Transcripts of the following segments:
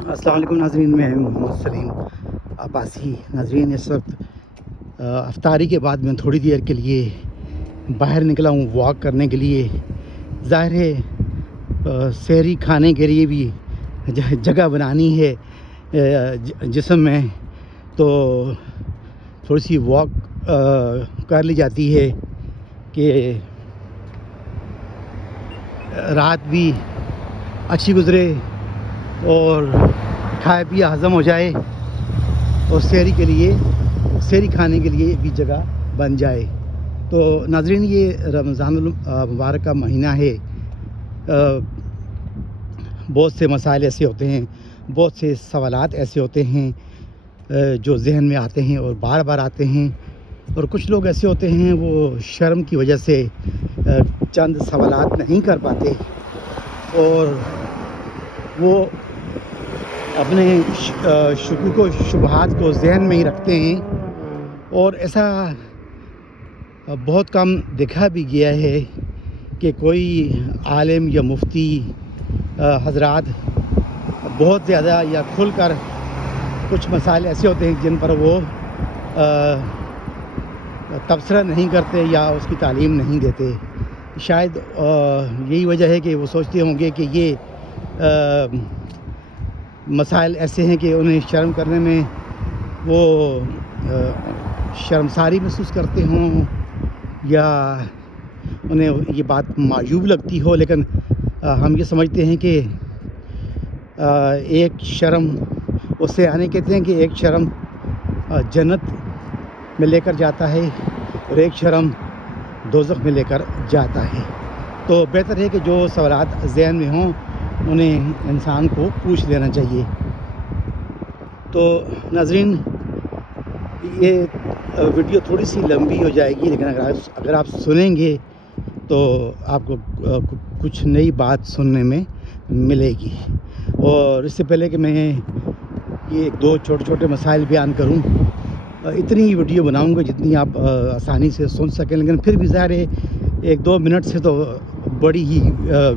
السلام علیکم ناظرین، میں محمد سلیم عباسی۔ ناظرین، اس وقت افطاری کے بعد میں تھوڑی دیر کے لیے باہر نکلا ہوں واک کرنے کے لیے۔ ظاہر ہے سحری کھانے کے لیے بھی جگہ بنانی ہے جسم میں، تو تھوڑی سی واک کر لی جاتی ہے کہ رات بھی اچھی گزرے اور کھایا پیا ہضم ہو جائے، اور سحری کھانے کے لیے بھی جگہ بن جائے۔ تو ناظرین، یہ رمضان المبارک کا مہینہ ہے۔ بہت سے مسائل ایسے ہوتے ہیں، بہت سے سوالات ایسے ہوتے ہیں جو ذہن میں آتے ہیں اور بار بار آتے ہیں، اور کچھ لوگ ایسے ہوتے ہیں وہ شرم کی وجہ سے چند سوالات نہیں کر پاتے، اور وہ اپنے شکوک و شبہات کو ذہن میں ہی رکھتے ہیں۔ اور ایسا بہت کم دیکھا بھی گیا ہے کہ کوئی عالم یا مفتی حضرات بہت زیادہ یا کھل کر کچھ مسائل ایسے ہوتے ہیں جن پر وہ تبصرہ نہیں کرتے یا اس کی تعلیم نہیں دیتے۔ شاید یہی وجہ ہے کہ وہ سوچتے ہوں گے کہ یہ مسائل ایسے ہیں کہ انہیں شرم کرنے میں وہ شرمساری محسوس کرتے ہوں، یا انہیں یہ بات معیوب لگتی ہو۔ لیکن ہم یہ سمجھتے ہیں کہ ایک شرم، اسے آنے کہتے ہیں کہ ایک شرم جنت میں لے کر جاتا ہے اور ایک شرم دوزخ میں لے کر جاتا ہے۔ تو بہتر ہے کہ جو سوالات ذہن میں ہوں انہیں انسان کو پوچھ لینا چاہیے۔ تو ناظرین، یہ ویڈیو تھوڑی سی لمبی ہو جائے گی، لیکن اگر آپ سنیں گے تو آپ کو کچھ نئی بات سننے میں ملے گی۔ اور اس سے پہلے کہ میں یہ ایک دو چھوٹے چھوٹے مسائل بیان کروں، اتنی ہی ویڈیو بناؤں گا جتنی آپ آسانی سے سن سکیں، لیکن پھر بھی ظاہر ہے 1-2 منٹ سے تو بڑی ہی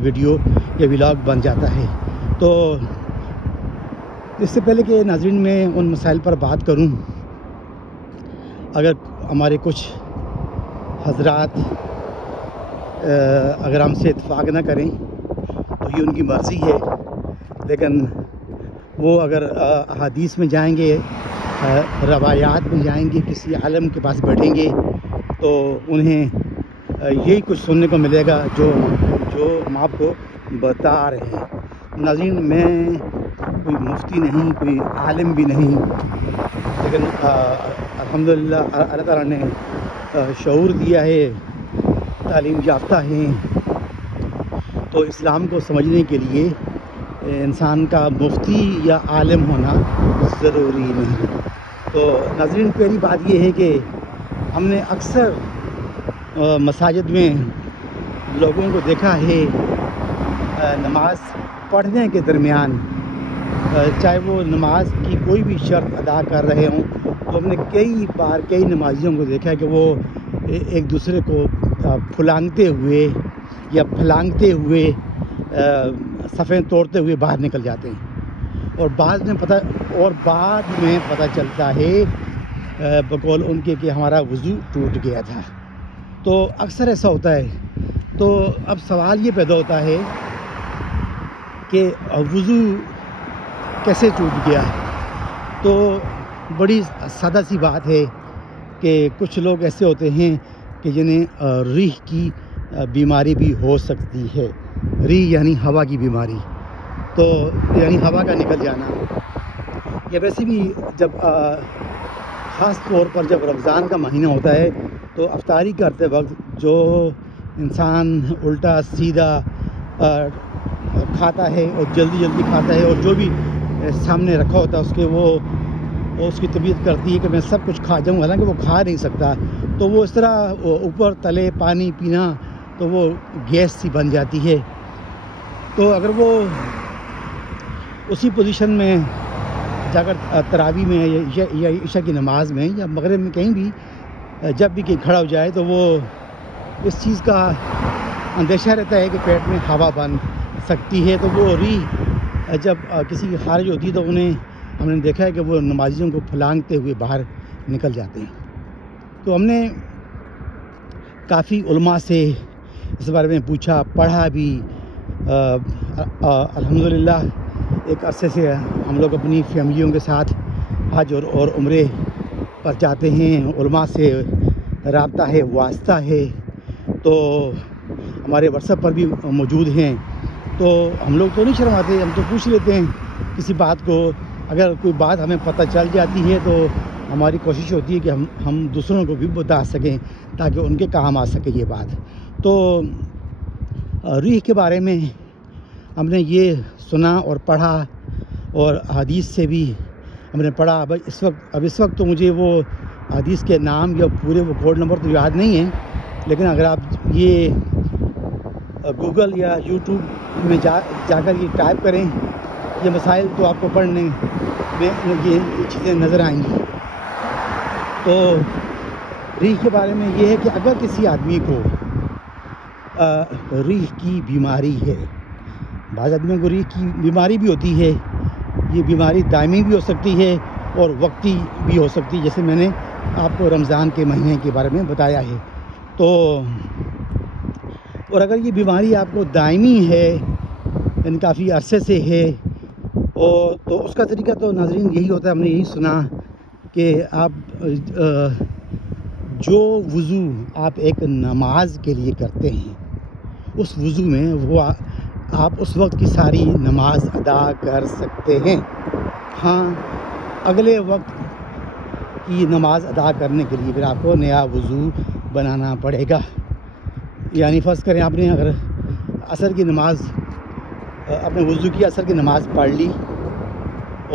ویڈیو یا ولاگ بن جاتا ہے۔ تو اس سے پہلے کہ ناظرین میں ان مسائل پر بات کروں، اگر ہمارے کچھ حضرات اگر ہم سے اتفاق نہ کریں تو یہ ان کی مرضی ہے، لیکن وہ اگر احادیث میں جائیں گے، روایات میں جائیں گے، کسی عالم کے پاس بیٹھیں گے تو انہیں یہی کچھ سننے کو ملے گا جو ہم آپ کو بتا رہے ہیں۔ ناظرین، میں کوئی مفتی نہیں، کوئی عالم بھی نہیں، لیکن الحمدللہ اللہ تعالیٰ نے شعور دیا ہے، تعلیم یافتہ ہیں، تو اسلام کو سمجھنے کے لیے انسان کا مفتی یا عالم ہونا ضروری نہیں۔ تو ناظرین، پہلی بات یہ ہے کہ ہم نے اکثر مساجد میں لوگوں کو دیکھا ہے نماز پڑھنے کے درمیان، چاہے وہ نماز کی کوئی بھی شرط ادا کر رہے ہوں، تو ہم نے کئی نمازیوں کو دیکھا ہے کہ وہ ایک دوسرے کو پھلانگتے ہوئے صفیں توڑتے ہوئے باہر نکل جاتے ہیں، اور بعد میں پتہ چلتا ہے بقول ان کے کہ ہمارا وضو ٹوٹ گیا تھا۔ تو اکثر ایسا ہوتا ہے۔ تو اب سوال یہ پیدا ہوتا ہے کہ وضو کیسے ٹوٹ گیا؟ تو بڑی سادہ سی بات ہے کہ کچھ لوگ ایسے ہوتے ہیں کہ جنہیں ریح کی بیماری بھی ہو سکتی ہے۔ ریح یعنی ہوا کی بیماری، تو یعنی ہوا کا نکل جانا، یا ویسے بھی جب خاص طور پر جب رمضان کا مہینہ ہوتا ہے تو افطاری کرتے وقت جو انسان الٹا سیدھا کھاتا ہے اور جلدی کھاتا ہے، اور جو بھی سامنے رکھا ہوتا ہے اس کی طبیعت کرتی ہے کہ میں سب کچھ کھا جاؤں، حالانکہ وہ کھا نہیں سکتا، تو وہ اس طرح اوپر تلے پانی پینا تو وہ گیس سی بن جاتی ہے۔ تو اگر وہ اسی پوزیشن میں جا کر تراویح میں یا عشاء کی نماز میں یا مغرب میں کہیں بھی جب بھی کہیں کھڑا ہو جائے، تو وہ اس چیز کا اندیشہ رہتا ہے کہ پیٹ میں ہوا بن سکتی ہے، تو وہ ریح جب کسی کی خارج ہوتی ہے تو ہم نے دیکھا ہے کہ وہ نمازیوں کو پھلانگتے ہوئے باہر نکل جاتے ہیں۔ تو ہم نے کافی علماء سے اس بارے میں پوچھا، پڑھا بھی۔ الحمدللہ ایک عرصے سے ہم لوگ اپنی فیملیوں کے ساتھ حج اور عمرے پر جاتے ہیں، علماء سے رابطہ ہے، واسطہ ہے، تو ہمارے واٹس ایپ پر بھی موجود ہیں۔ تو ہم لوگ تو نہیں شرماتے، ہم تو پوچھ لیتے ہیں کسی بات کو۔ اگر کوئی بات ہمیں پتہ چل جاتی ہے تو ہماری کوشش ہوتی ہے کہ ہم دوسروں کو بھی بتا سکیں تاکہ ان کے کام آ سکے یہ بات۔ تو ریح کے بارے میں ہم نے یہ سنا اور پڑھا، اور حدیث سے بھی ہم نے پڑھا۔ اب اس وقت تو مجھے وہ حدیث کے نام یا پورے وہ کوڈ نمبر تو یاد نہیں ہیں، لیکن اگر آپ یہ گوگل یا یوٹیوب میں جا کر یہ ٹائپ کریں یہ مسائل، تو آپ کو پڑھنے میں یہ چیزیں نظر آئیں گی۔ تو ریح کے بارے میں یہ ہے کہ اگر کسی آدمی کو ریح کی بیماری ہے، بعض آدمیوں کو ریح کی بیماری بھی ہوتی ہے، یہ بیماری دائمی بھی ہو سکتی ہے اور وقتی بھی ہو سکتی ہے، جیسے میں نے آپ کو رمضان کے مہینے کے بارے میں بتایا ہے۔ تو اور اگر یہ بیماری آپ کو دائمی ہے، یعنی کافی عرصے سے ہے، اور تو اس کا طریقہ تو ناظرین یہی ہوتا ہے، ہم نے یہی سنا کہ آپ جو وضو آپ ایک نماز کے لیے کرتے ہیں، اس وضو میں وہ آپ اس وقت کی ساری نماز ادا کر سکتے ہیں۔ ہاں، اگلے وقت کی نماز ادا کرنے کے لیے پھر آپ کو نیا وضو بنانا پڑے گا۔ یعنی فرض کریں آپ نے اگر عصر کی نماز، اپنے وضو کی عصر کی نماز پڑھ لی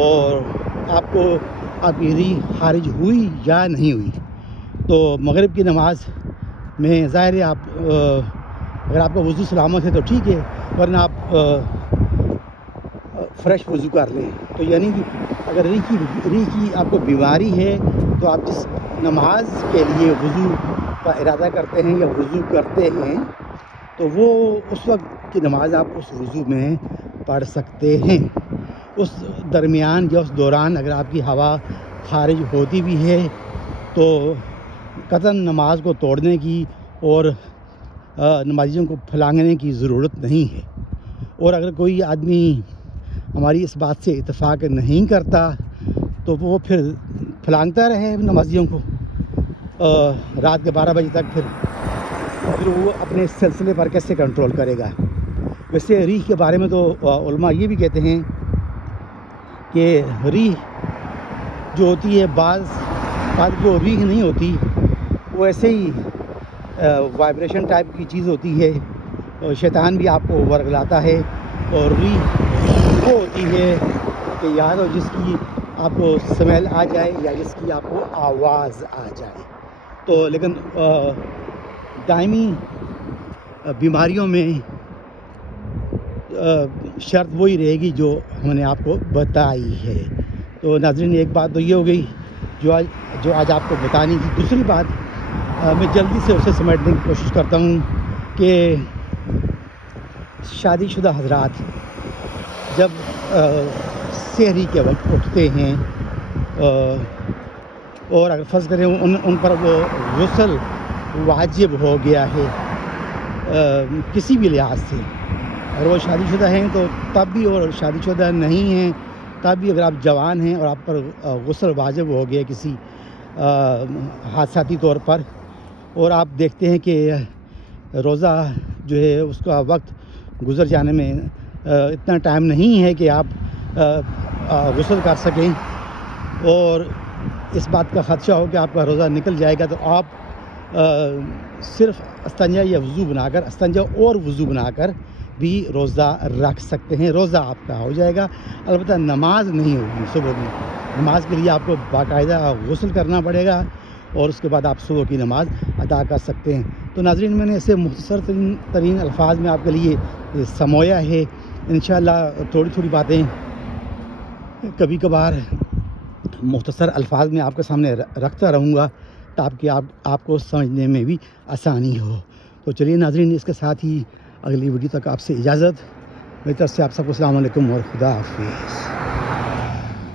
اور آپ کو آپ کی ریح خارج ہوئی یا نہیں ہوئی، تو مغرب کی نماز میں ظاہر ہے اگر آپ کا وضو سلامت ہے تو ٹھیک ہے، ورنہ آپ فریش وضو کر لیں۔ تو یعنی کہ اگر ریح کی آپ کو بیماری ہے تو آپ جس نماز کے لیے وضو کا ارادہ کرتے ہیں یا وضو کرتے ہیں، تو وہ اس وقت کی نماز آپ اس وضو میں پڑھ سکتے ہیں۔ اس درمیان یا اس دوران اگر آپ کی ہوا خارج ہوتی بھی ہے تو قطعاً نماز کو توڑنے کی اور نمازیوں کو پھلانگنے کی ضرورت نہیں ہے۔ اور اگر کوئی آدمی ہماری اس بات سے اتفاق نہیں کرتا تو وہ پھر پھلانگتا رہے نمازیوں کو رات کے 12 بجے تک، پھر وہ اپنے سلسلے پر کیسے کنٹرول کرے گا۔ ویسے ریح کے بارے میں تو علماء یہ بھی کہتے ہیں کہ ریح جو ہوتی ہے، بعض جو ریح نہیں ہوتی وہ ایسے ہی وائبریشن ٹائپ کی چیز ہوتی ہے، اور شیطان بھی آپ کو ورگلاتا ہے، اور ریح وہ ہوتی ہے کہ یا تو جس کی آپ کو سمیل آ جائے یا جس کی آپ کو آواز آ جائے۔ تو لیکن دائمی بیماریوں میں شرط وہی رہے گی جو ہم نے آپ کو بتائی ہے۔ تو ناظرین ایک بات تو یہ ہو گئی جو آج آپ کو بتانی تھی۔ دوسری بات میں جلدی سے اسے سمیٹنے کی کوشش کرتا ہوں کہ شادی شدہ حضرات جب سحری کے وقت اٹھتے ہیں اور اگر فرض کریں ان پر وہ غسل واجب ہو گیا ہے کسی بھی لحاظ سے، اور وہ شادی شدہ ہیں تو تب بھی، اور شادی شدہ نہیں ہیں تب بھی، اگر آپ جوان ہیں اور آپ پر غسل واجب ہو گیا کسی حادثاتی طور پر، اور آپ دیکھتے ہیں کہ روزہ جو ہے اس کا وقت گزر جانے میں اتنا ٹائم نہیں ہے کہ آپ غسل کر سکیں، اور اس بات کا خدشہ ہو کہ آپ کا روزہ نکل جائے گا، تو آپ صرف استنجا یا وضو بنا کر، استنجا اور وضو بنا کر بھی روزہ رکھ سکتے ہیں۔ روزہ آپ کا ہو جائے گا، البتہ نماز نہیں ہوگی صبح میں۔ نماز کے لیے آپ کو باقاعدہ غسل کرنا پڑے گا، اور اس کے بعد آپ صبح کی نماز ادا کر سکتے ہیں۔ تو ناظرین میں نے اسے مختصر ترین الفاظ میں آپ کے لیے سمویا ہے۔ انشاءاللہ تھوڑی تھوڑی باتیں کبھی کبھار مختصر الفاظ میں آپ کے سامنے رکھتا رہوں گا تاکہ آپ کو سمجھنے میں بھی آسانی ہو۔ تو چلیے ناظرین، اس کے ساتھ ہی اگلی ویڈیو تک آپ سے اجازت۔ میری طرف سے آپ سب کو السلام علیکم اور خدا حافظ.